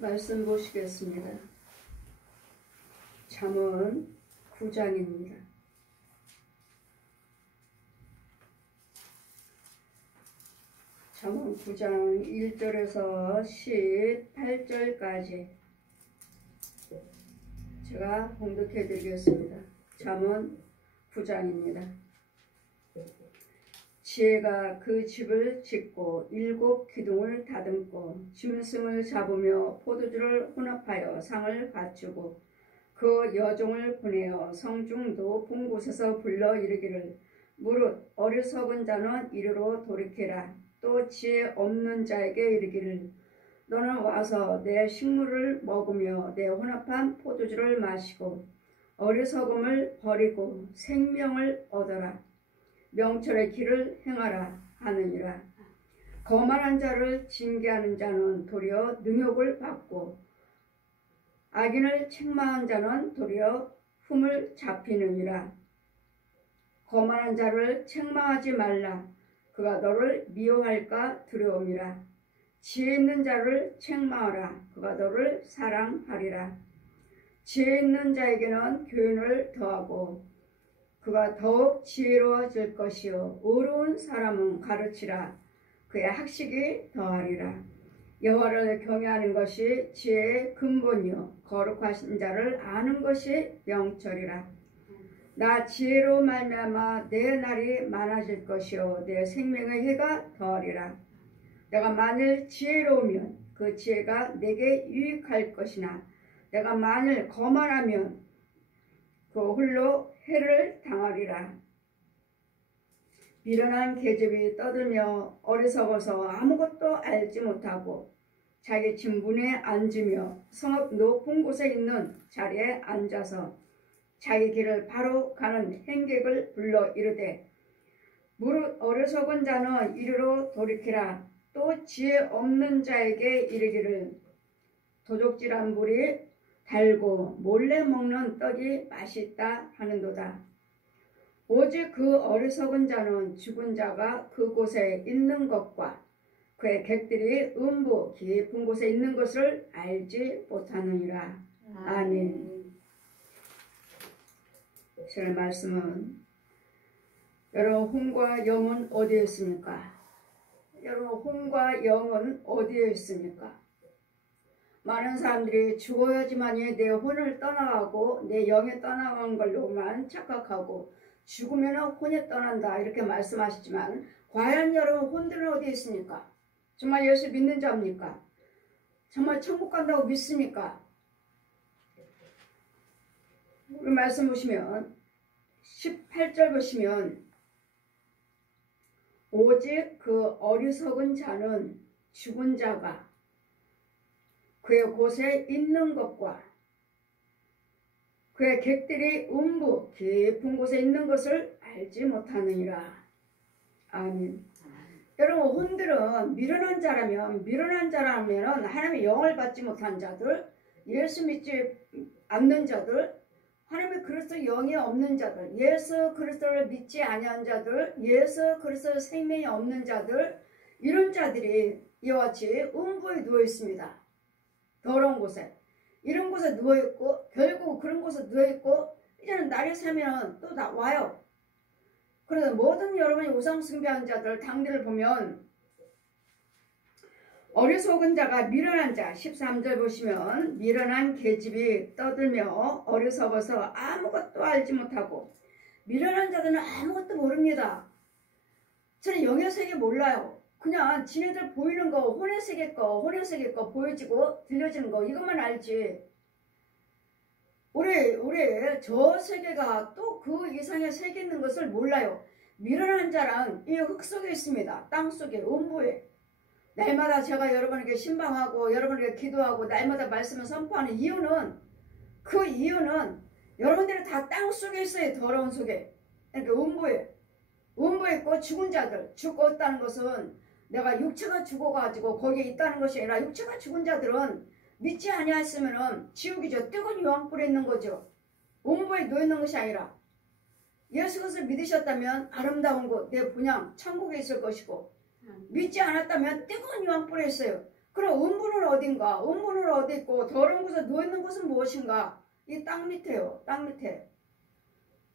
말씀 보시겠습니다. 잠언 9장입니다. 잠언 9장 1절에서 18절까지 제가 봉독해 드리겠습니다. 잠언 9장입니다. 지혜가 그 집을 짓고 7 기둥을 다듬고 짐승을 잡으며 포도주를 혼합하여 상을 갖추고 그 여종을 보내어 성중 높은 곳에서 불러 이르기를 무릇 어리석은 자는 이리로 돌이키라. 또 지혜 없는 자에게 이르기를 너는 와서 내 식물을 먹으며 내 혼합한 포도주를 마시고 어리석음을 버리고 생명을 얻어라. 명철의 길을 행하라 하느니라. 거만한 자를 징계하는 자는 도리어 능욕을 받고 악인을 책망한 자는 도리어 흠을 잡히느니라. 거만한 자를 책망하지 말라. 그가 너를 미워할까 두려움이라. 지혜 있는 자를 책망하라. 그가 너를 사랑하리라. 지혜 있는 자에게는 교훈을 더하고 그가 더욱 지혜로워질 것이요 의로운 사람은 가르치라. 그의 학식이 더하리라. 여호와를 경외하는 것이 지혜의 근본이요 거룩하신 자를 아는 것이 명철이라. 나 지혜로 말미암아 내 날이 많아질 것이요 내 생명의 해가 더하리라. 내가 만일 지혜로우면 그 지혜가 내게 유익할 것이나 내가 만일 거만하면 그 홀로 해를 당하리라. 미련한 계집이 떠들며 어리석어서 아무것도 알지 못하고 자기 진분에 앉으며 성읍 높은 곳에 있는 자리에 앉아서 자기 길을 바로 가는 행객을 불러 이르되 무릇 어리석은 자는 이리로 돌이키라. 또 지혜 없는 자에게 이르기를 도적질한 물이 달고 몰래 먹는 떡이 맛있다 하는도다. 오직 그 어리석은 자는 죽은 자가 그곳에 있는 것과 그의 객들이 음부 깊은 곳에 있는 것을 알지 못하느니라. 아멘. 오늘 말씀은 여러분 혼과 영은 어디에 있습니까? 여러분 혼과 영은 어디에 있습니까? 많은 사람들이 죽어야지만이 내 혼을 떠나가고 내 영이 떠나간 걸로만 착각하고 죽으면 혼이 떠난다 이렇게 말씀하시지만 과연 여러분 혼들은 어디에 있습니까? 정말 예수 믿는 자입니까? 정말 천국 간다고 믿습니까? 우리 말씀 보시면 18절 보시면 오직 그 어리석은 자는 죽은 자가 그의 곳에 있는 것과 그의 객들이 음부 깊은 곳에 있는 것을 알지 못하느니라. 아멘. 여러분 혼들은 미련한 자라면 하나님의 영을 받지 못한 자들, 예수 믿지 않는 자들, 하나님의 그리스도 영이 없는 자들, 예수 그리스도를 믿지 아니한 자들, 예수 그리스도의 생명이 없는 자들, 이런 자들이 이와 같이 음부에 누워 있습니다. 더러운 곳에. 이런 곳에 누워 있고 결국 그런 곳에 누워 있고 이제는 날이 새면 또 와요. 그래서 모든 여러분이 우상 숭배하는 자들 당들을 보면 어리석은 자가 미련한 자 13절 보시면 미련한 계집이 떠들며 어리석어서 아무것도 알지 못하고 미련한 자들은 아무것도 모릅니다. 저는 영의 세계 몰라요. 그냥 지네들 보이는 거 혼의 세계 거 보여지고 들려지는 거 이것만 알지. 우리 저 세계가 또 그 이상의 세계 있는 것을 몰라요. 미련한 자랑 이 흙 속에 있습니다. 땅 속에 음부에. 날마다 제가 여러분에게 신방하고 여러분에게 기도하고 날마다 말씀을 선포하는 이유는 그 이유는 여러분들이 다 땅 속에 있어요. 더러운 속에. 그러니까 음부에 있고 죽은 자들. 죽었다는 것은 내가 육체가 죽어가지고 거기에 있다는 것이 아니라 육체가 죽은 자들은 믿지 아니하였으면 지옥이죠. 뜨거운 유황불에 있는 거죠. 음부에 놓여있는 것이 아니라 예수 그리스도를 믿으셨다면 아름다운 곳, 내 본향, 천국에 있을 것이고 믿지 않았다면 뜨거운 유황불에 있어요. 그럼 음부는 어딘가? 음부는 어디 있고 더러운 곳에 누워있는 곳은 무엇인가? 이 땅 밑에요. 땅 밑에.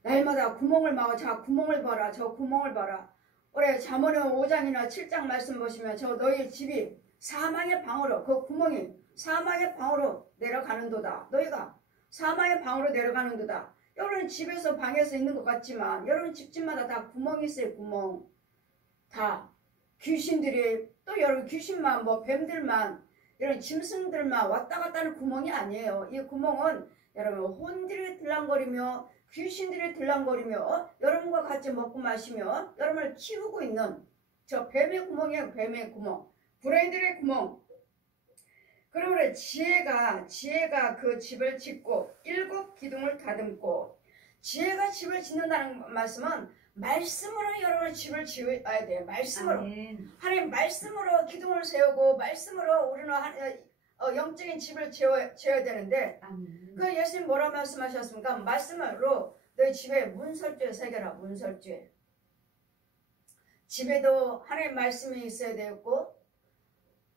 날마다 구멍을 막아. 자, 구멍을 봐라. 저 구멍을 봐라. 올해 잠언의 5장이나 7장 말씀 보시면 저 너희 집이 사망의 방으로, 그 구멍이 사망의 방으로 내려가는도다. 너희가 사망의 방으로 내려가는도다. 여러분 집에서 방에서 있는 것 같지만 여러분 집집마다 다 구멍이 있어요. 구멍. 다 귀신들이, 또 여러분 귀신만, 뭐 뱀들만, 이런 짐승들만 왔다 갔다 하는 구멍이 아니에요. 이 구멍은 여러분 혼들이 들랑거리며 귀신들이 들랑거리며 여러분과 같이 먹고 마시며 여러분을 키우고 있는 저 뱀의 구멍이에요. 뱀의 구멍. 불행들의 구멍. 그러므로 지혜가 그 집을 짓고 7 기둥을 다듬고, 지혜가 집을 짓는다는 말씀은 말씀으로 여러분 집을 지어야 돼요. 말씀으로. 아멘. 하나님 말씀으로 기둥을 세우고 말씀으로 우리는 영적인 집을 지어야 되는데, 아멘. 그 예수님 뭐라 말씀하셨습니까? 말씀으로 너희 집에 문설주에 새겨라. 문설주에. 집에도 하나님 말씀이 있어야 되고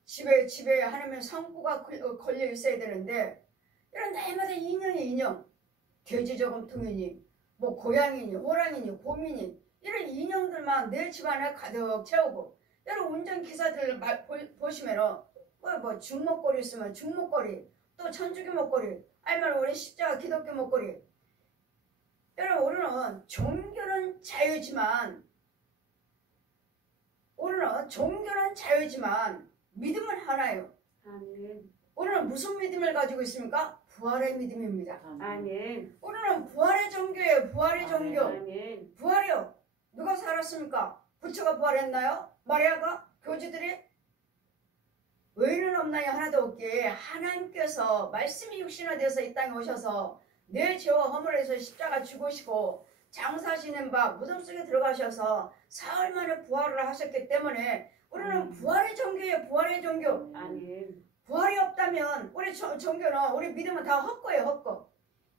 집에 하나님의 성부가 걸려 있어야 되는데, 이런 날마다 인형, 돼지 저금통이니 뭐 고양이니 호랑이니 곰이니 이런 인형들만 내 집안에 가득 채우고, 여러분 운전기사들 보시면은 뭐 중목걸이 있으면 중목걸이, 또 천주교 목걸이, 아니면 우리 십자가 기독교 목걸이. 여러분 우리는 종교는 자유지만 믿음은 하나예요. 아멘. 우리는 무슨 믿음을 가지고 있습니까? 부활의 믿음입니다. 아멘. 우리는 부활의 종교예요. 부활의 종교. 아멘. 부활이요. 누가 살았습니까? 부처가 부활했나요? 마리아가? 교주들이? 의인은 없나요? 하나도 없기에 하나님께서 말씀이 육신화되어서 이 땅에 오셔서 내 죄와 허물에서 십자가 죽으시고 장사하시는 바 무덤 속에 들어가셔서 사흘 만에 부활을 하셨기 때문에 우리는 부활의 종교예요. 부활의 종교. 아멘. 부활이 없다면 우리 종교는, 우리 믿음은 다 헛거예요. 헛거.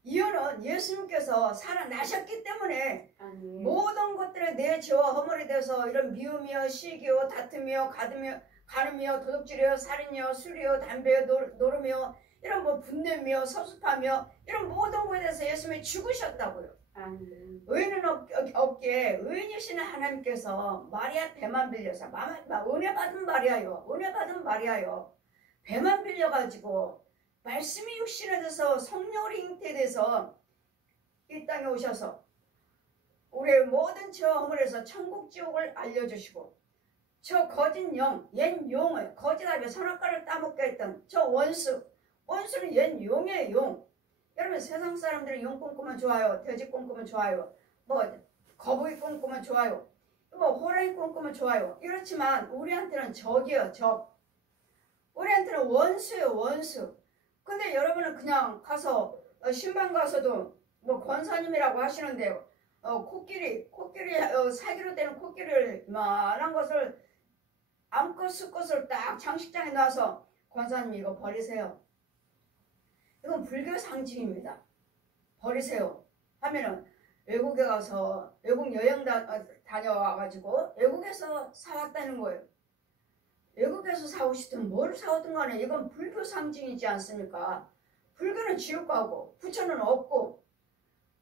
이유는 예수님께서 살아나셨기 때문에 아멘. 모든 것들에 내 죄와 허물에 대해서 이런 미움이요, 시기요, 다툼이요, 가늠이요, 도둑질이요, 살인이요, 술이요, 담배요, 노름이요, 이런 뭐 분냄이요, 섭섭하며 이런 모든 것에 대해서 예수님이 죽으셨다고요. 아멘. 의인은 없기에 의인이신 하나님께서 마리아 배만 빌려서, 은혜 받은 마리아요. 배만 빌려가지고 말씀이 육신에 돼서 성령으로 잉태돼서 이 땅에 오셔서 우리의 모든 죄와 허물에서 천국 지옥을 알려주시고, 저 거짓 옛 용을 거짓하며 선악과를 따먹게 했던 저 원수는 옛 용이에요. 용. 여러분 세상 사람들은 용 꿈꾸면 좋아요. 돼지 꿈꾸면 좋아요. 뭐 거북이 꿈꾸면 좋아요. 뭐 호랑이 꿈꾸면 좋아요. 이렇지만 우리한테는 적이에요. 적. 우리한테는 원수예요. 원수. 근데 여러분은 그냥 가서 신방 가서도 뭐 권사님이라고 하시는데요. 코끼리 사기로 되는 코끼리를 이만한 것을 암컷 수컷을 딱 장식장에 놔서 권사님 이거 버리세요. 이건 불교 상징입니다. 버리세요. 하면은 외국에 가서 외국 여행 다녀와가지고 외국에서 사왔다는 거예요. 외국에서 사오시든 뭘 사오든 간에 이건 불교 상징이지 않습니까? 불교는 지옥 가고 부처는 없고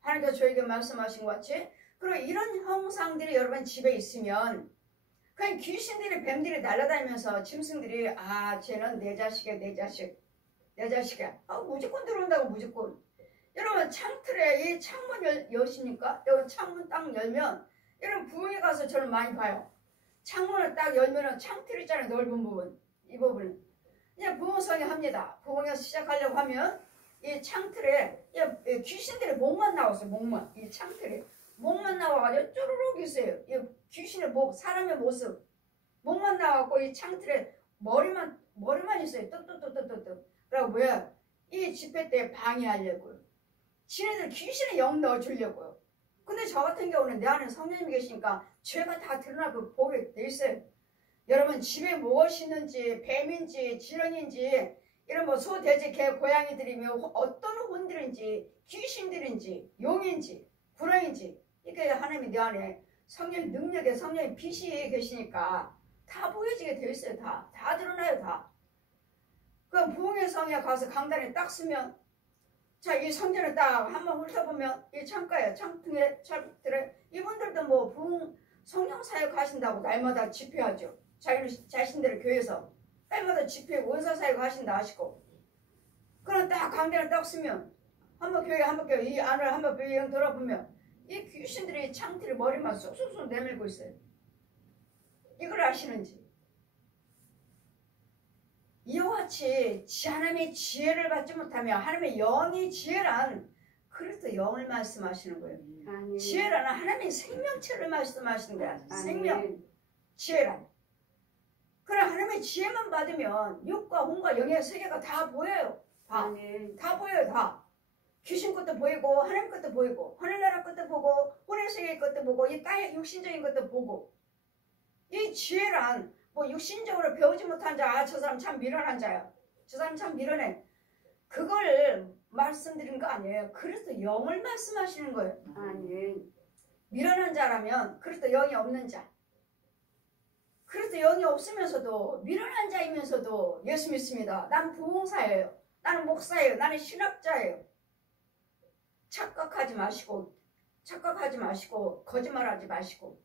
하나님께서 저에게 말씀하신 것 같이, 그리고 이런 형상들이 여러분 집에 있으면 그냥 귀신들이 뱀들이 날아다니면서 짐승들이 쟤는 내 자식이야. 무조건 들어온다고 무조건. 여러분 창틀에 이 창문 여십니까? 여러분 창문 딱 열면 여러분 부엌에 가서 저를 많이 봐요. 창문을 딱 열면은 창틀 있잖아요. 넓은 부분. 이 부분. 이제 부흥성에 합니다. 부흥에서 시작하려고 하면 이 창틀에 귀신들의 목만 나왔어요. 목만. 이 창틀에. 목만 나와가지고 쪼르륵 있어요. 이 귀신의 목, 사람의 모습. 목만 나와갖고 이 창틀에 머리만 있어요. 뚝뚝뚝뚝뚝. 그리고 뭐야? 이 집회 때 방해하려고요. 지네들 귀신에 영 넣어주려고요. 근데 저 같은 경우는 내 안에 성령님이 계시니까 죄가 다 드러나고 보게 돼 있어요. 여러분 집에 무엇이 있는지, 뱀인지 지렁인지, 이런 뭐 소, 돼지, 개, 고양이들이며 어떤 혼들인지, 귀신들인지, 용인지, 구렁인지, 이게 하나님이 내 안에 성령 능력에 성령의 빛이 계시니까 다 보여지게 되어 있어요. 다 드러나요. 다. 그 부흥의 성에 가서 강단에 딱 쓰면 자, 이 성전을 딱 한번 훑어보면 이 창가에 창틀에 이분들도 뭐 부흥 성령 사역 하신다고 날마다 집회하죠. 자신들의 교회에서 날마다 집회 원사 사역 하신다 하시고 그럼 딱 강단을 딱 쓰면 한번 교회 이 안을 한번 배경 돌아보면 이 귀신들이 창틀에 머리만 쏙쏙쏙 내밀고 있어요. 이걸 아시는지? 이와 같이 하나님의 지혜를 받지 못하며 하나님의 영의 지혜란 그리스도 영을 말씀하시는 거예요. 아멘. 지혜란 하나님의 생명체를 말씀하시는 거야. 아멘. 생명, 지혜란. 그럼 하나님의 지혜만 받으면 육과 혼과 영의 세계가 다 보여요. 아멘. 다 보여요. 다. 귀신 것도 보이고 하나님 것도 보이고 하늘나라 것도 보고 혼의 세계 것도 보고 이 땅의 육신적인 것도 보고 이 지혜란 뭐 육신적으로 배우지 못한 자, 저 사람 참 미련한 자야. 저 사람 참 미련해. 그걸 말씀드린 거 아니에요. 그리스도 영을 말씀하시는 거예요. 아멘. 미련한 자라면 그리스도 영이 없는 자. 그리스도 영이 없으면서도 미련한 자이면서도 예수 믿습니다. 난 부흥사예요. 나는 목사예요. 나는 신학자예요. 착각하지 마시고 거짓말하지 마시고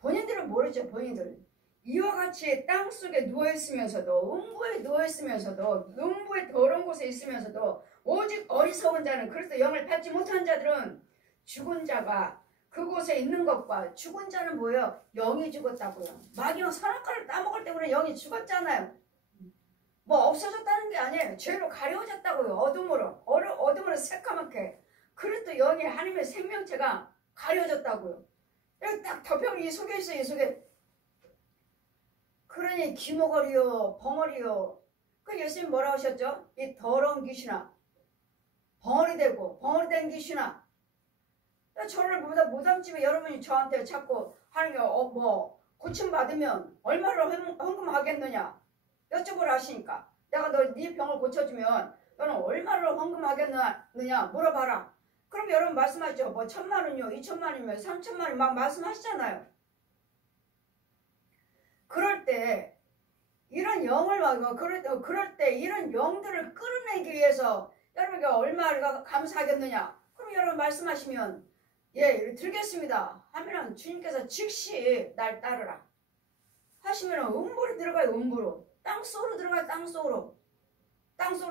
본인들은 모르죠. 본인들은. 이와 같이 땅속에 누워있으면서도 음부에 누워있으면서도 음부의 더러운 곳에 있으면서도 오직 어리석은 자는 그리스도 영을 받지 못한 자들은 죽은 자가 그곳에 있는 것과 죽은 자는 뭐예요? 영이 죽었다고요. 마귀와 선악과를 따먹을 때문에 영이 죽었잖아요. 뭐 없어졌다는 게 아니에요. 죄로 가려워졌다고요. 어둠으로 새까맣게. 그리스도 영이 하나님의 생명체가 가려워졌다고요. 여기 딱 덮여버리고 이 속에 있어요. 이 속에. 그러니 기모거리요 벙어리요. 그 예수님 뭐라고 하셨죠? 이 더러운 귀신아 벙어리 된 귀신아. 저를 무당집에 여러분이 저한테 자꾸 하는 게 뭐 고침받으면 얼마를 헌금하겠느냐 여쭤보라 하시니까 내가 네 병을 고쳐주면 너는 얼마를 헌금하겠느냐 물어봐라. 그럼 여러분 말씀하죠. 뭐 1,000만 원이요 2,000만 원이면 3,000만 원 막 말씀하시잖아요. 그럴 때 이런 영을 그럴 때 이런 영들을 끌어내기 위해서 여러분가 얼마를 감사하겠느냐. 그럼 여러분 말씀하시면 예 들겠습니다 하면은 주님께서 즉시 날 따르라 하시면은 음부로 들어가요. 음부로 땅속으로 들어가요. 땅속으로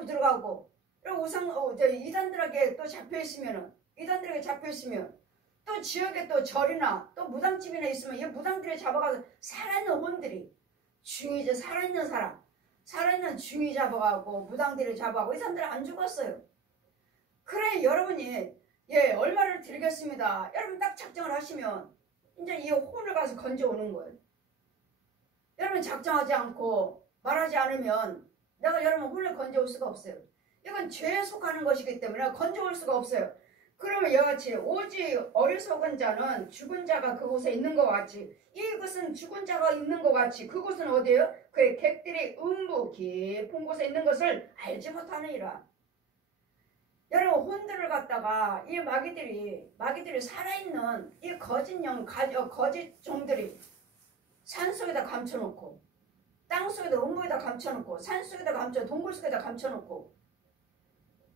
들어가고 그리고 이단들에게 또 잡혀있으면 또 지역에 또 절이나 또 무당집이나 있으면 이 무당들이 잡아가서 살아있는 혼들이 중이죠. 살아있는 사람 살아있는 중이 잡아가고 무당들이 잡아가고 이 사람들은 안 죽었어요. 그래 여러분이 예 얼마를 드리겠습니다. 여러분 딱 작정을 하시면 이제 이 혼을 가서 건져오는 거예요. 여러분 작정하지 않고 말하지 않으면 내가 여러분 혼을 건져올 수가 없어요. 이건 죄에 속하는 것이기 때문에 건져올 수가 없어요. 그러면 이와같이 오직 어리석은 자는 죽은 자가 그곳에 있는 것 같이 이것은 죽은 자가 있는 것 같이 그곳은 어디예요? 그의 객들이 음부 깊은 곳에 있는 것을 알지 못하느니라. 여러분 혼들을 갖다가 이 마귀들이 살아있는 이 거짓 종들이 산속에다 감춰놓고 땅속에다 음부에다 감춰놓고 산속에다 동굴 속에다 감춰놓고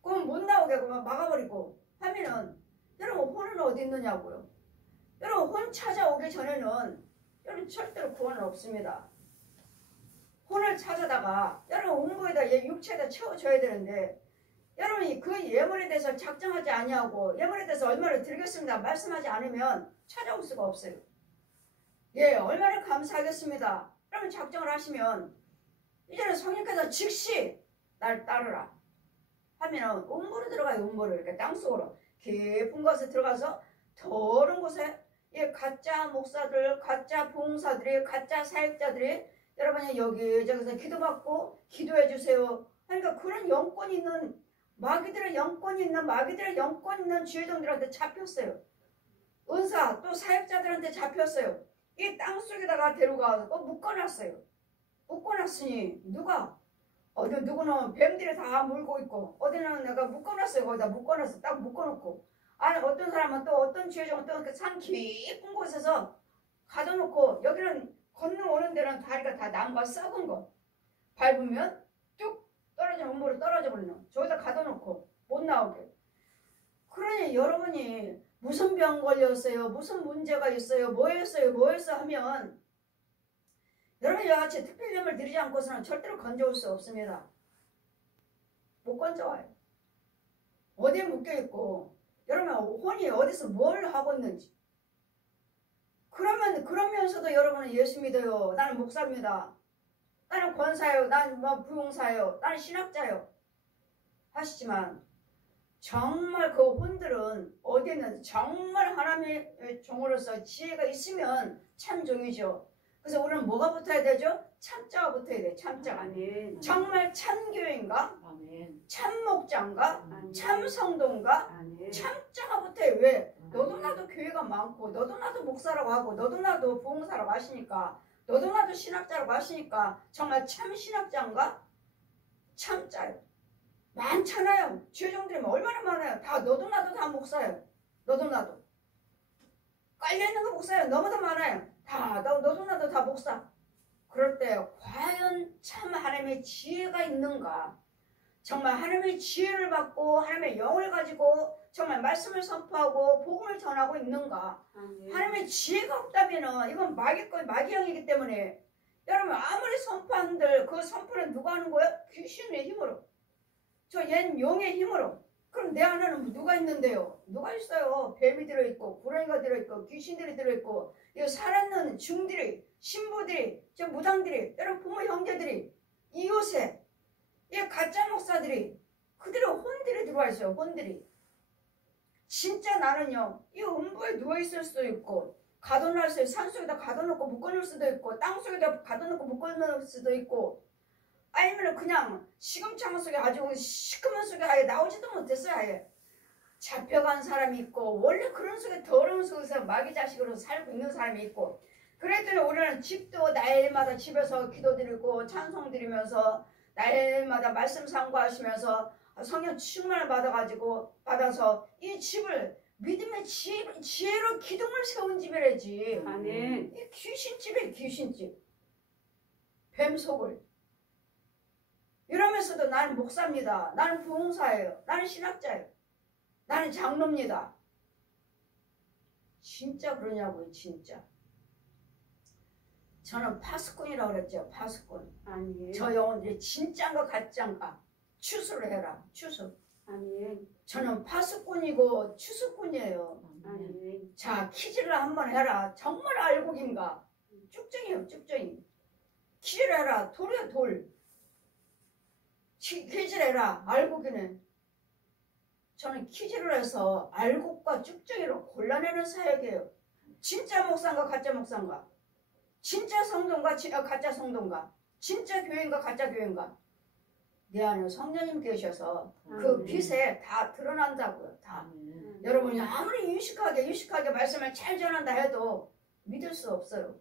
그럼 못 나오게 막아버리고 하면은 여러분 혼은 어디 있느냐고요. 여러분 혼 찾아오기 전에는 여러분 절대로 구원은 없습니다. 혼을 찾아다가 여러분 음부에다 육체에다 채워줘야 되는데 여러분이 그 예물에 대해서 작정하지 아니하고 예물에 대해서 얼마를 드리겠습니다 말씀하지 않으면 찾아올 수가 없어요. 예 얼마를 감사하겠습니다. 여러분 작정을 하시면 이제는 성령께서 즉시 날 따르라 하면 음부로 들어가요. 음부로 이렇게 땅속으로 깊은 곳에 들어가서 더러운 곳에 이 가짜 목사들 가짜 부흥사들이 가짜 사역자들이 여러분이 여기저기서 기도받고 기도해 주세요 그러니까 그런 영권이 있는 마귀들의 영권 있는 주의종들한테 잡혔어요. 은사 또 사역자들한테 잡혔어요. 이 땅속에다가 데려가서 묶어놨어요. 묶어놨으니 누구는 뱀들이 다 물고 있고 어디는 내가 묶어놨어요. 거기다 묶어놨어. 딱 묶어놓고 아니 어떤 사람은 또 어떤 주의종은 또 산 깊은 곳에서 가둬놓고 여기는 건너오는 데는 다리가 다 나무가 썩은 거 밟으면 뚝 떨어지면 음부로 떨어져 버리는. 저기다 가둬놓고 못 나오게. 그러니 여러분이 무슨 병 걸렸어요? 무슨 문제가 있어요? 뭐였어? 하면 여러분이 이같이 특별점을 드리지 않고서는 절대로 건져올 수 없습니다. 못 건져와요. 어디에 묶여있고 여러분 혼이 어디서 뭘 하고 있는지. 그러면서도 여러분은 예수 믿어요. 나는 목사입니다. 나는 권사요. 나는 부용사요. 나는 신학자요. 하시지만 정말 그 혼들은 어디에 있는 정말 하나님의 종으로서 지혜가 있으면 참 종이죠. 그래서 우리는 뭐가 붙어야 되죠? 참자가 붙어야 돼. 참자가. 아멘. 정말 참교인가? 아멘. 참목자인가? 아멘. 참성도인가? 아멘. 참자가 붙어요. 왜? 너도 나도 교회가 많고 너도 나도 목사라고 하고 너도 나도 부흥사라고 하시니까 너도 나도 신학자라고 하시니까 정말 참 신학자인가? 참자요. 많잖아요. 주의종들이 얼마나 많아요. 다 너도 나도 다 목사예요. 너도 나도. 깔려있는 거 목사예요. 너무도 많아요. 다 너도 나도 다 목사. 그럴 때 과연 참 하나님의 지혜가 있는가? 정말 하나님의 지혜를 받고 하나님의 영을 가지고 정말 말씀을 선포하고 복음을 전하고 있는가? 아멘. 하나님의 지혜가 없다면 이건 마귀형이기 때문에 여러분 아무리 선포한들 그 선포는 누가 하는 거예요? 귀신의 힘으로. 저 옛 용의 힘으로. 그럼 내 안에는 누가 있는데요? 누가 있어요? 뱀이 들어있고 구렁이가 들어있고 귀신들이 들어있고 이 살았는 중들이 신부들이 저 무당들이 여러분 부모 형제들이 이웃에 이 가짜 목사들이 그들의 혼들이 들어와 있어요. 혼들이. 진짜 나는요 이 음부에 누워있을 수도 있고 가둬놓을 수도 있고 산속에다 가둬놓고 묶어놓을 수도 있고 땅속에다 가둬놓고 묶어놓을 수도 있고 아니면 그냥 시금창 속에 아주 시커먼 속에 아예 나오지도 못했어요. 아예 잡혀간 사람이 있고 원래 그런 속에 더러운 속에서 마귀 자식으로 살고 있는 사람이 있고 그랬더니 우리는 집도 날마다 집에서 기도드리고 찬송 드리면서 날마다 말씀 상고하시면서 성령 충만을 받아서 이 집을 믿음의 지혜로 기둥을 세운 집이래지. 아멘. 이 귀신집이에요. 귀신집. 뱀속을. 이러면서도 나는 목사입니다. 나는 부흥사예요. 나는 신학자예요. 나는 장로입니다. 진짜 그러냐고요. 진짜. 저는 파수꾼이라고 그랬죠. 파수꾼. 아멘. 저 영혼들이 진짜인가 가짜인가 추수를 해라. 추수. 아멘. 저는 파수꾼이고 추수꾼이에요. 아멘. 자, 퀴즈를 한번 해라. 정말 알곡인가? 쭉정이에요. 쭉정이. 퀴즈를 해라. 돌이야 돌. 퀴즈를 해라. 알곡이네. 저는 퀴즈를 해서 알곡과 쭉정이로 골라내는 사역이에요. 진짜 목사인가 가짜 목사인가? 진짜 성도인가 가짜 성도인가? 진짜 교회인가 가짜 교회인가? 내 안에 성령님 계셔서 그 빛에 다 드러난다고요. 다. 여러분이 아무리 유식하게 말씀을 잘 전한다 해도 믿을 수 없어요.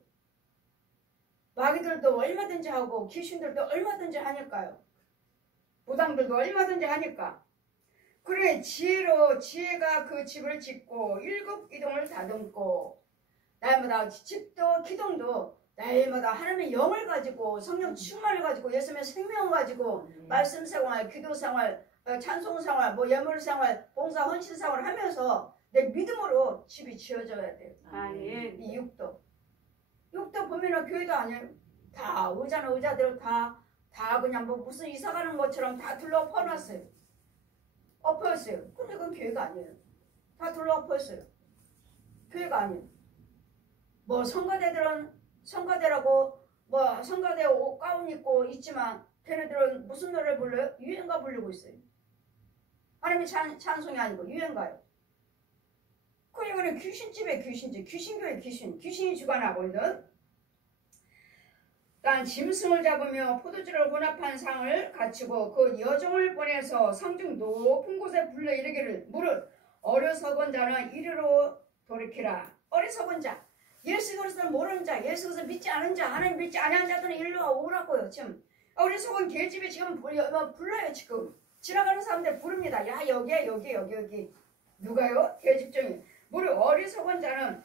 마귀들도 얼마든지 하고 귀신들도 얼마든지 하니까요. 무당들도 얼마든지 하니까. 그래 지혜가 그 집을 짓고 7 기둥을 다듬고 날마다 집도 기둥도 날마다 하나님의 영을 가지고 성령 충만을 가지고 예수님의 생명을 가지고 말씀 생활, 기도 생활, 찬송 생활, 예물 생활, 봉사 헌신 생활을 하면서 내 믿음으로 집이 지어져야 돼요. 아멘. 이 육도 보면은 교회도 아니에요. 다 의자는 의자대로 다 그냥 무슨 이사 가는 것처럼 다 둘러 엎어놨어요. 엎어였어요. 근데 그건 교회가 아니에요. 다 둘러 엎어였어요. 교회가 아니에요. 성가대라고 성가대 옷 가운 입고 있지만 걔네들은 무슨 노래를 불러요? 유행가 부르고 있어요. 하나님의 찬송이 아니고 유행가요. 그리고는 귀신집에 귀신집, 귀신교회 귀신이 주관하고 있는 난 짐승을 잡으며 포도주를 혼합한 상을 갖추고 그 여종을 보내서 성중 높은 곳에 불러 이르기를 무릇 어리석은 자는 이리로 돌이키라. 어리석은 자, 예수 그리스도를 모르는 자, 예수 그리스도를 믿지 않은 자, 하나님 믿지 않은 자들은 일로 오라고요. 지금 어리석은 개집이 지금 불러요. 지금 지나가는 사람들 부릅니다. 야 여기 누가요? 개집종이 무릇 어리석은 자는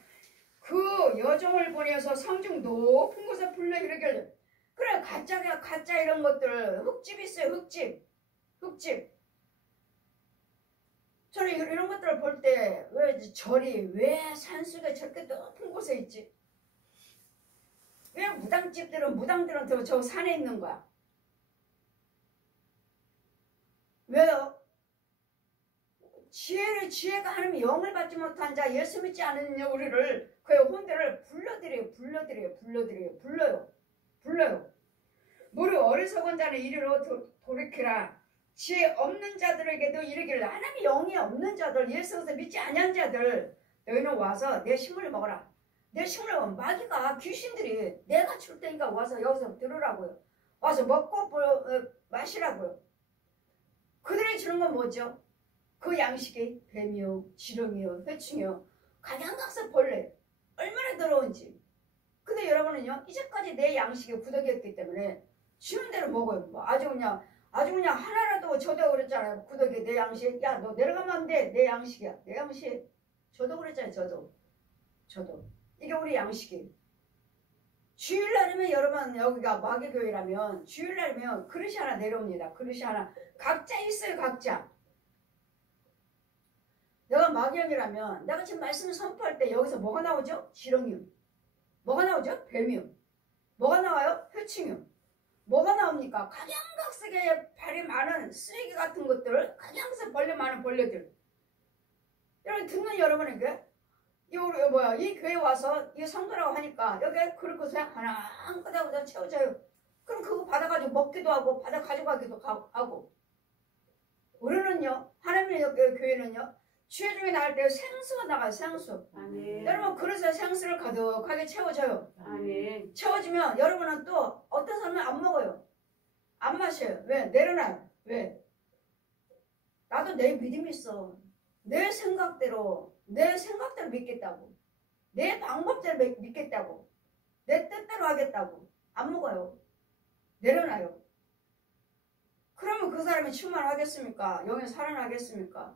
그 여종을 보내서 성중 높은 곳에 불러 이르기를. 그래 가짜 이런 것들 흙집 있어요. 흙집 흙집. 저는 이런 것들을 볼 때 왜 절이 왜 산속에 저렇게 높은 곳에 있지? 왜 무당들은 저 산에 있는 거야? 왜요? 지혜가 하나님의 영을 받지 못한 자, 예수 믿지 않은 우리를 그의 혼대를 불러요. 무릇 어리석은 자는 이리로 돌이키라. 지혜 없는 자들에게도 이르기를, 하나님의 영이 없는 자들, 예수께서 믿지 않은 자들, 너희는 와서 내 식물을 먹어라. 내 식물을 먹으면 마귀가, 귀신들이 내가 줄 테니까 와서 여기서 들으라고요. 와서 먹고 마시라고요. 그들이 주는 건 뭐죠? 그 양식이 뱀이요, 지렁이요, 회충이요, 각양각색 벌레, 얼마나 더러운지. 근데 여러분은요, 이제까지 내 양식에 구더기였기 때문에 주는 대로 먹어요. 뭐 아주 그냥 하나라도. 저도 그랬잖아요. 구더기 내 양식. 야, 너 내려가면 안 돼. 내 양식이야. 내 양식. 저도 그랬잖아요. 저도. 이게 우리 양식이. 주일날이면 여러분, 여기가 마귀교회라면 주일날이면 그릇이 하나 내려옵니다. 그릇이 하나. 각자 있어요. 각자. 내가 마귀형이라면 내가 지금 말씀을 선포할 때 여기서 뭐가 나오죠? 지렁이요. 뭐가 나오죠? 뱀이요. 뭐가 나와요? 회충이요. 뭐가 나옵니까? 각양각색의 발이 많은 쓰레기 같은 것들, 각양각색 벌레 많은 벌레들. 여러분, 듣는 여러분에게 이 교회 와서 이 성도라고 하니까 여기에 그릇 그냥 하나 한꺼번에 채워져요. 그럼 그거 받아가지고 먹기도 하고 받아 가져가기도 하고. 우리는요, 하나님의 교회는요, 주의 중에 나갈 때 생수가 나가요. 생수. 아멘. 여러분, 그래서 생수를 가득하게 채워줘요. 아멘. 채워지면 여러분은 또 어떤 사람은 안 먹어요. 안 마셔요. 왜? 내려놔요. 왜? 나도 내 믿음이 있어. 내 생각대로 믿겠다고. 내 방법대로 믿겠다고. 내 뜻대로 하겠다고. 안 먹어요. 내려놔요. 그러면 그 사람이 충만하겠습니까? 영에 살아나겠습니까?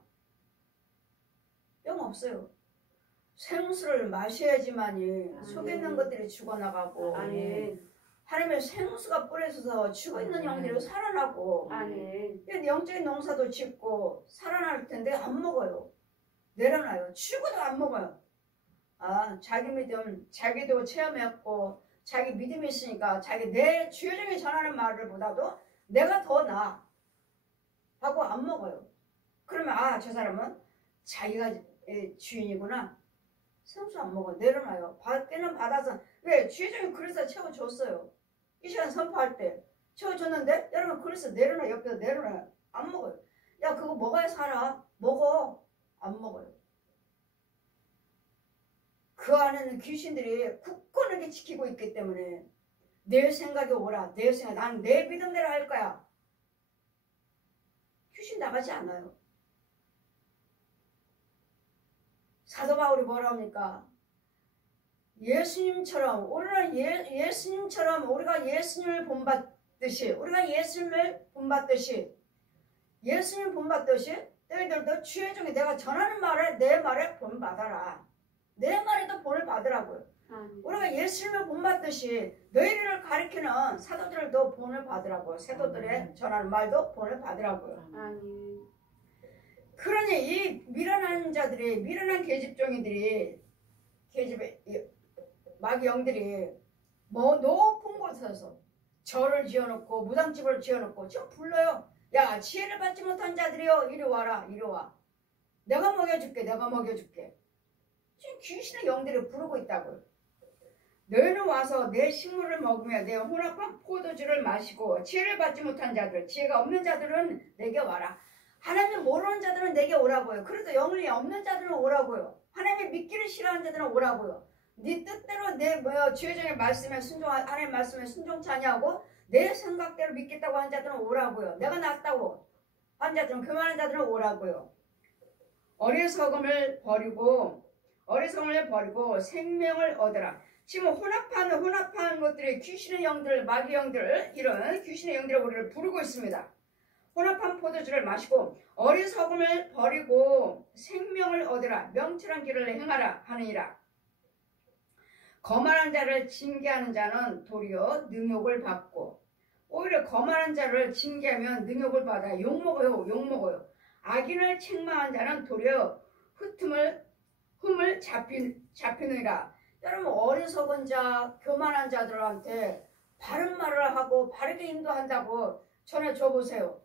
영 없어요. 생수를 마셔야지만이 속에 있는 것들이 죽어나가고, 아멘. 하나님의 생수가 뿌려져서 죽어있는 영들이 살아나고, 아멘. 영적인 농사도 짓고 살아날 텐데 안 먹어요. 내려놔요. 죽어도 안 먹어요. 아, 자기 믿음, 자기도 체험했고 자기 믿음이 있으니까 내 주여정이 전하는 말을 보다도 내가 더 나아 하고 안 먹어요. 그러면 저 사람은 자기가 주인이구나. 생수 안 먹어. 내려놔요. 받기는 받아서. 왜? 주여정이 그래서 채워줬어요. 이 시간 선포할 때 채워줬는데 여러분, 그래서 내려놔. 옆에서 내려놔요. 안 먹어요. 야, 그거 먹어야 살아. 먹어. 안 먹어요. 그 안에는 귀신들이 굳건하게 지키고 있기 때문에 내 생각이 오라. 내 생각. 난 내 믿음대로 할 거야. 귀신 나가지 않아요. 사도 바울이 뭐라 합니까? 예수님처럼 우리는 예수님처럼 우리가 예수님을 본받듯이 너희들도 주의 중에 내가 전하는 말을 내 말에 본받아라. 내 말에도 본을 받으라고요. 우리가 예수님을 본받듯이 너희를 가리키는 사도들도 본을 받으라고요. 사도들의 전하는 말도 본을 받으라고요. 아멘. 그러니 이 미련한 자들이, 미련한 계집종이들이, 마귀 영들이 높은 곳에서 절을 지어놓고 무당집을 지어놓고 지금 불러요. 야, 지혜를 받지 못한 자들이여, 이리 와라. 이리 와. 내가 먹여줄게. 지금 귀신의 영들이 부르고 있다고요. 너희는 와서 내 식물을 먹으며 내 혼합한 포도주를 마시고, 지혜를 받지 못한 자들, 지혜가 없는 자들은 내게 와라. 하나님 모르는 자들은 내게 오라고요. 그래도 영이 없는 자들은 오라고요. 하나님의 믿기를 싫어하는 자들은 오라고요. 네 뜻대로 주의정의 말씀에 하나님 말씀에 순종치 아니하고 내 생각대로 믿겠다고 하는 자들은 오라고요. 내가 낫다고 하는 자들은, 교만한 자들은 오라고요. 어리석음을 버리고 생명을 얻으라. 지금 혼합한 것들이 귀신의 영들, 마귀 영들, 이런 귀신의 영들이 우리를 부르고 있습니다. 혼합한 포도주를 마시고 어리석음을 버리고 생명을 얻으라. 명철한 길을 행하라 하느니라. 거만한 자를 징계하는 자는 도리어 능욕을 받고 오히려 거만한 자를 징계하면 능욕을 받아 욕먹어요. 욕먹어요. 악인을 책망한 자는 도리어 흠을 잡히느니라. 여러분 어리석은 자, 교만한 자들한테 바른 말을 하고 바르게 인도한다고 전해줘 보세요.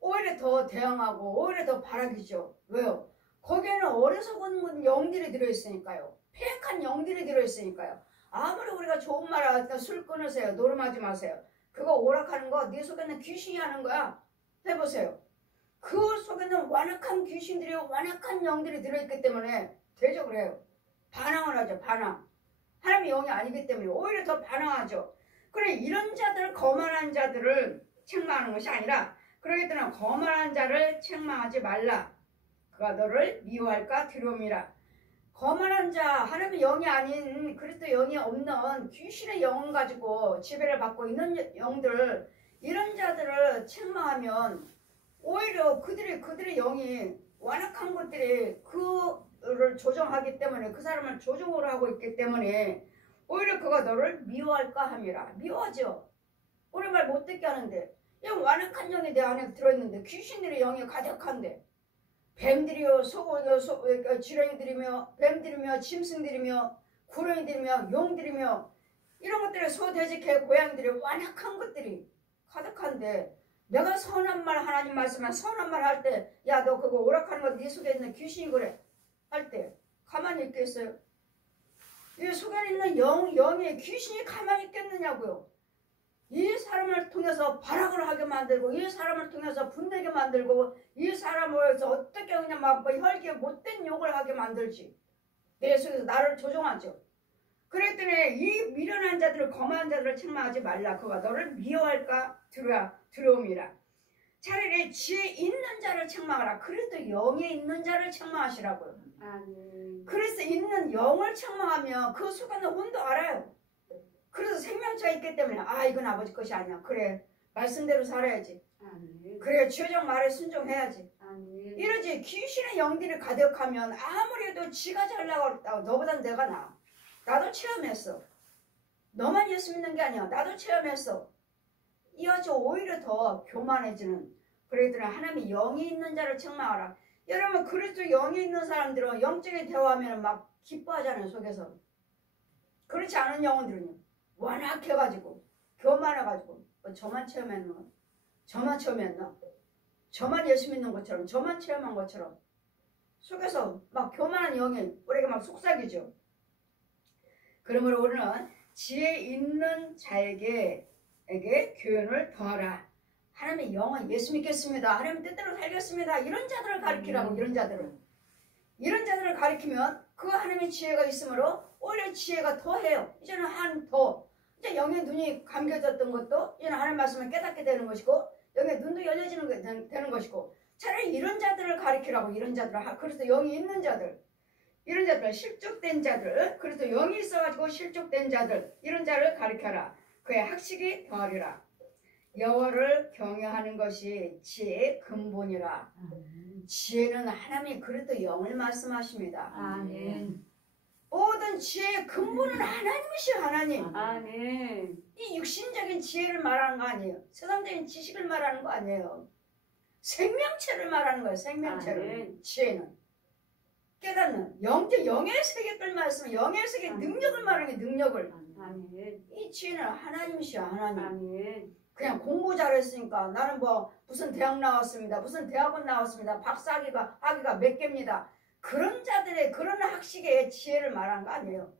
오히려 더 대항하고 오히려 더 바라기죠. 왜요? 거기에는 어리석은 영들이 들어있으니까요. 폐악한 영들이 들어있으니까요. 아무리 우리가 좋은 말 할 때 술 끊으세요. 노름하지 마세요. 그거 오락하는 거 네 속에는 귀신이 하는 거야. 해보세요. 그 속에는 완악한 귀신들이 완악한 영들이 들어있기 때문에 대적을 해요. 반항을 하죠. 반항. 하나님의 영이 아니기 때문에 오히려 더 반항하죠. 그래 이런 자들 거만한 자들을 책망하는 것이 아니라 그러기 때문에 거만한 자를 책망하지 말라. 그가 너를 미워할까 두려움이라. 거만한 자, 하나님의 영이 아닌 그리스도 영이 없는 귀신의 영을 가지고 지배를 받고 있는 영들, 이런 자들을 책망하면 오히려 그들의 영이 완악한 것들이 그를 조종하기 때문에 그 사람을 조종으로 하고 있기 때문에 오히려 그가 너를 미워할까 함이라. 미워하죠. 우리 말 못 듣게 하는데 이 완악한 영이 내 안에 들어있는데 귀신들의 영이 가득한데 뱀들이요, 지렁이들이며 뱀들이며 짐승들이며 구렁이들이며 용들이며 이런 것들이 소돼지 개 고양이들이 완악한 것들이 가득한데 내가 선한 말 하나님 말씀한 선한 말 할 때 야 너 그거 오락하는 거 네 속에 있는 귀신이 그래 할 때 가만히 있겠어요? 이 속에 있는 영의 귀신이 가만히 있겠느냐고요. 이 사람을 통해서 발악을 하게 만들고 이 사람을 통해서 분내게 만들고 이 사람을 해서 어떻게 그냥 막 혈기에 못된 욕을 하게 만들지. 내 속에서 나를 조종하죠. 그랬더니 이 미련한 자들을 거만한 자들을 책망하지 말라. 그가 너를 미워할까 두려움이라. 차라리 지혜 있는 자를 책망하라. 그래도 영에 있는 자를 책망하시라고요. 그래서 있는 영을 책망하면 그 속에는 혼도 알아요. 그래서 생명체가 있기 때문에 아 이건 아버지 것이 아니야. 그래 말씀대로 살아야지. 그래 주정 말에 순종해야지. 이러지 귀신의 영들이 가득하면 아무래도 지가 잘나가고 너보단 내가 나아. 나도 체험했어. 너만 예수 믿는 게 아니야. 나도 체험했어. 이어져 오히려 더 교만해지는. 그러더니 하나님이 영이 있는 자를 책망하라. 여러분 그리스도 영이 있는 사람들은 영적인 대화하면 막 기뻐하잖아요. 속에서. 그렇지 않은 영혼들은요. 완악해가지고 교만해가지고 저만 체험했나? 저만 체험했나? 저만 예수 믿는 것처럼 저만 체험한 것처럼 속에서 막 교만한 영이 우리에게 막 속삭이죠. 그러므로 우리는 지혜 있는 자에게 교훈을 더하라. 하나님의 영은 예수 믿겠습니다. 하나님 뜻대로 살겠습니다. 이런 자들을 가리키라고. 이런 자들을 가리키면 그 하나님의 지혜가 있으므로 오히려 지혜가 더해요. 이제는 이제 영의 눈이 감겨졌던 것도 이제는 하나님 말씀을 깨닫게 되는 것이고 영의 눈도 열려지는 게 되는 것이고 차라리 이런 자들을 가리키라고. 이런 자들, 그래서 영이 있는 자들, 이런 자들, 실족된 자들, 그래서 영이 있어가지고 실족된 자들, 이런 자를 가리켜라. 그의 학식이 더하리라. 여호와를 경외하는 것이 지혜의 근본이라. 지혜는 하나님이 그래도 영을 말씀하십니다. 아멘. 모든 지혜의 근본은 하나님이시여. 하나님. 아멘. 이 육신적인 지혜를 말하는 거 아니에요. 세상적인 지식을 말하는 거 아니에요. 생명체를 말하는 거예요. 생명체를. 아멘. 지혜는 깨닫는 영의 세계를 말씀, 영의 세계 능력을 말하는 게 능력을. 아멘. 이 지혜는 하나님이시여. 하나님. 아멘. 그냥 공부 잘했으니까 나는 뭐 무슨 대학 나왔습니다. 무슨 대학원 나왔습니다. 박사학위가 몇 개입니다. 그런 자들의 그런 학식의 지혜를 말하는 거 아니에요.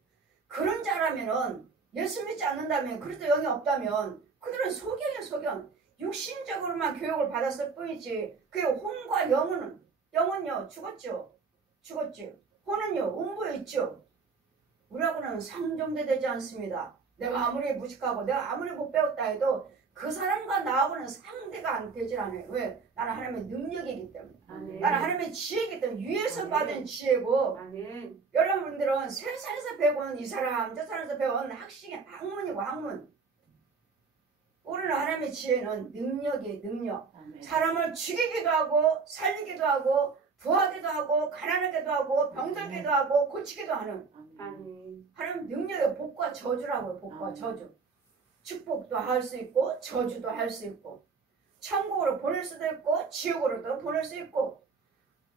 그런 자라면은 예수 믿지 않는다면 그리스도 영이 없다면 그들은 소경이에요. 소경. 육신적으로만 교육을 받았을 뿐이지 그 혼과 영은요 죽었죠. 혼은요 음부에 있죠. 우리하고는 상종대 되지 않습니다. 내가 아무리 무식하고 내가 아무리 못 배웠다 해도 그 사람과 나하고는 상대가 안 되질 않아요. 왜? 나는 하나님의 능력이기 때문에. 아멘. 나는 하나님의 지혜이기 때문에 위에서 아멘. 받은 지혜고 아멘. 여러분들은 세상에서 배운 이 사람 저 사람에서 배운 학식의 학문이고 학문. 우리는 하나님의 지혜는 능력이에요. 능력. 아멘. 사람을 죽이기도 하고 살리기도 하고 부하기도 하고 가난하게도 하고 병들기도 하고 고치기도 하는 아멘. 하나님 능력의 복과 저주라고요. 복과 저주. 축복도 할 수 있고 저주도 할 수 있고 천국으로 보낼 수도 있고 지옥으로도 보낼 수 있고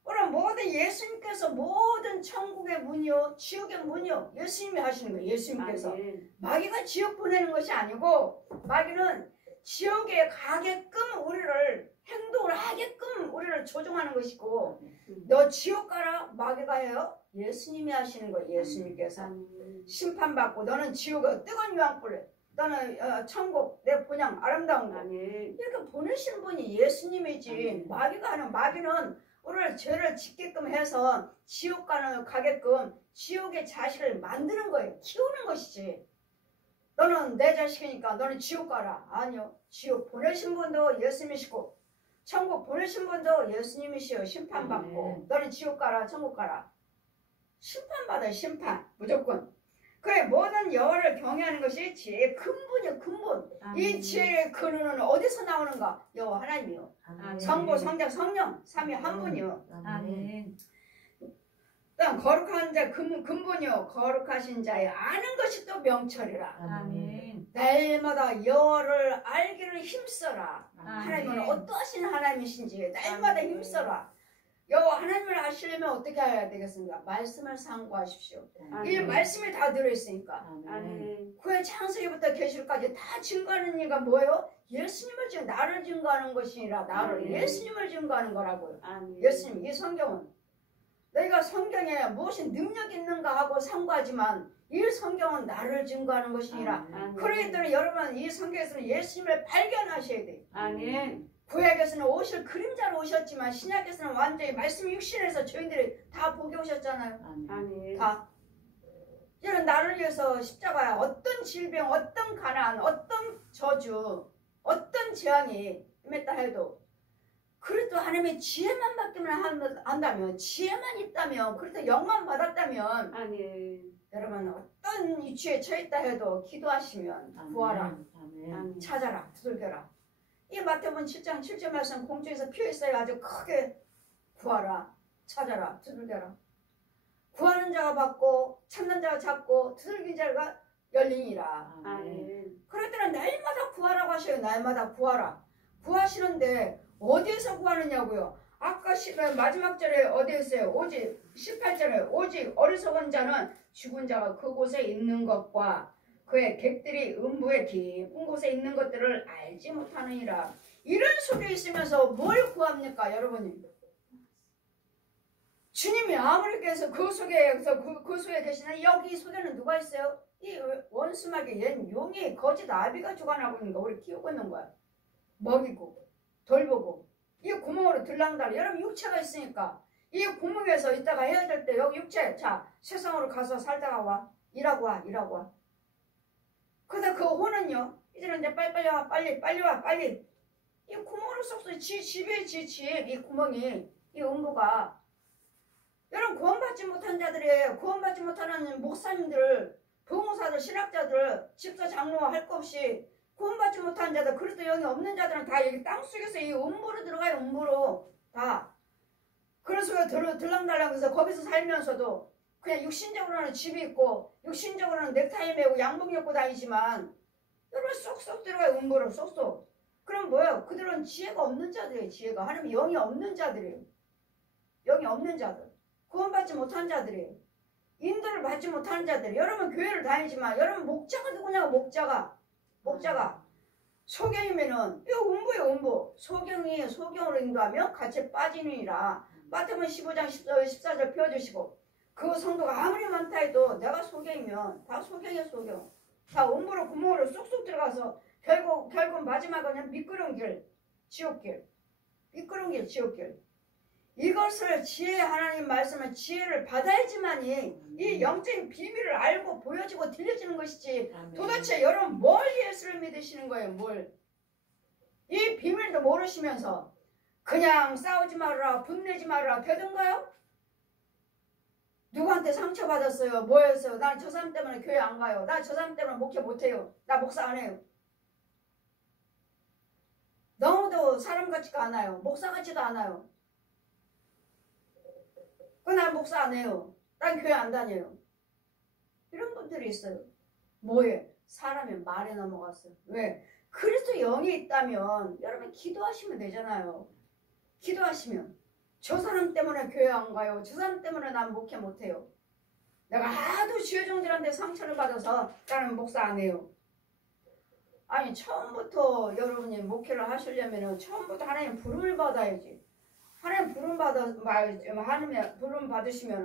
그럼 모든 예수님께서 모든 천국의 문이요 지옥의 문이요 예수님이 하시는 거예요. 예수님께서 아멘. 마귀가 지옥 보내는 것이 아니고 마귀는 지옥에 가게끔 우리를 행동을 하게끔 우리를 조종하는 것이고 너 지옥 가라 마귀가 해요. 예수님이 하시는 거예요. 예수님께서 아멘. 심판받고 너는 지옥의 뜨거운 유황불에 너는 천국 내 본향 아름다운 곳 아멘. 이렇게 보내신 분이 예수님이지 마귀가 하는 마귀는 우리를 죄를 짓게끔 해서 지옥 가게끔 지옥의 자식을 만드는 거예요. 키우는 것이지. 너는 내 자식이니까 너는 지옥 가라. 아니요. 지옥 보내신 분도 예수님이시고 천국 보내신 분도 예수님이시여. 심판받고 너는 지옥 가라 천국 가라. 심판받아 심판 무조건. 그래 모든 여호와를 경외하는 것이 지혜의 근본이요 근본. 이 지혜의 근원은 어디서 나오는가? 여호와 하나님이요. 성부 성자 성령 삼위 한 분이요. 아멘. 그다음 거룩한 자 근본이요 거룩하신 자의 아는 것이 또 명철이라. 아멘. 날마다 여호와를 알기를 힘써라. 아멘. 하나님은 어떠하신 하나님이신지 날마다 아멘. 힘써라. 여호와 하나님을 아시려면 어떻게 해야 되겠습니까? 말씀을 상고하십시오. 이 아멘. 말씀이 다 들어있으니까. 아멘. 구약 창세기부터 계시록까지 다 증거하는 이가 뭐예요? 예수님을 나를 증거하는 것이니라. 나를 아멘. 예수님을 증거하는 거라고요. 아멘. 예수님 이 성경은 너희가 성경에 무엇이 능력 있는가 하고 상고하지만 이 성경은 나를 증거하는 것이니라. 아멘. 그러기 때문에 여러분 이 성경에서는 예수님을 발견하셔야 돼요. 아멘. 구약에서는 오실 그림자로 오셨지만 신약에서는 완전히 말씀 육신에서 저희들이 다 보게 오셨잖아요. 아멘. 다. 이런 나를 위해서 십자가야 어떤 질병, 어떤 가난, 어떤 저주, 어떤 재앙이 임했다 해도 그래도 하나님의 지혜만 받기만 한다면 지혜만 있다면 그래도 영만 받았다면 아멘. 여러분 어떤 위치에 처했다 해도 기도하시면 구하라. 아멘. 찾아라. 두들겨라. 이 마태복음 7장 7절 말씀 공중에서 피어있어요. 아주 크게 구하라. 찾아라. 두들겨라. 구하는 자가 받고 찾는 자가 찾고 두들긴 자가 열리니라. 아멘. 그럴 때는 날마다 구하라고 하셔요. 날마다 구하라. 구하시는데 어디에서 구하느냐고요. 아까 마지막 절에 어디에 있어요? 오직 18절에 오직 어리석은 자는 죽은 자가 그곳에 있는 것과 그의 객들이 음부의 깊은 곳에 있는 것들을 알지 못하느니라. 이런 속에 있으면서 뭘 구합니까 여러분이? 주님이 아무리 계서 그 속에서 그 속에 계시나 여기 속에는 누가 있어요? 이 원수막에 옛 용이 거짓 아비가 주관하고 있는 거 우리 키우고 있는 거야. 먹이고 돌보고 이 구멍으로 들랑달 여러분 육체가 있으니까 이 구멍에서 있다가 해야 될 때 여기 육체 자 세상으로 가서 살다가 와 일하고 와 그러다 그 혼은요 이제는 이제 빨리 와 빨리 이 구멍으로 쏙쏙 집에 이 구멍이 이 음부가 여러분 구원받지 못한 자들이에요. 구원받지 못하는 목사님들 부흥사들 신학자들 집사 장로 할 것 없이 구원받지 못한 자들 그리스도 영이 없는 자들은 다 여기 땅속에서 이 음부로 들어가요. 음부로 다 그래서 들랑달랑해서 거기서 살면서도 그냥 육신적으로는 집이 있고 육신적으로는 넥타이 매고 양복 입고 다니지만 여러분 쏙쏙 들어가요. 음부로 쏙쏙. 그럼 뭐예요? 그들은 지혜가 없는 자들이에요. 지혜가 하나님 영이 없는 자들이에요. 영이 없는 자들 구원받지 못한 자들이에요. 인도를 받지 못하는 자들. 여러분 교회를 다니지만 여러분 목자가 누구냐고 목자가 소경이면은 이 음부예요. 음부 소경이 소경으로 인도하면 같이 빠지느니라. 마태복음 15장 14절 펴주시고 그 성도가 아무리 많다 해도 내가 소경이면 다 소경이야. 소경 다 음부로 구멍으로 쏙쏙 들어가서 결국 마지막은 미끄러운 길 지옥길 미끄러운 길 지옥길. 이것을 지혜 하나님 말씀은 지혜를 받아야지만이 이 영적인 비밀을 알고 보여지고 들려지는 것이지. 도대체 여러분 뭘 예수를 믿으시는 거예요? 뭘? 이 비밀도 모르시면서 그냥 싸우지 말아라 분내지 말아라 되던가요? 누구한테 상처받았어요? 뭐였어요? 난 저 사람 때문에 교회 안 가요. 나 저 사람 때문에 목회 못해요. 나 목사 안 해요. 너무도 사람 같지가 않아요. 목사 같지도 않아요. 난 목사 안 해요. 난 교회 안 다녀요. 이런 분들이 있어요. 뭐해? 사람의 말에 넘어갔어요. 왜? 그리스도 영이 있다면 여러분 기도하시면 되잖아요. 기도하시면 저 사람 때문에 교회 안 가요. 저 사람 때문에 난 목회 못해요. 내가 하도 지회종들한테 상처를 받아서 나는 목사 안 해요. 아니 처음부터 여러분이 목회를 하시려면 처음부터 하나님 부름을 받아야지. 하나님 부름 받으시면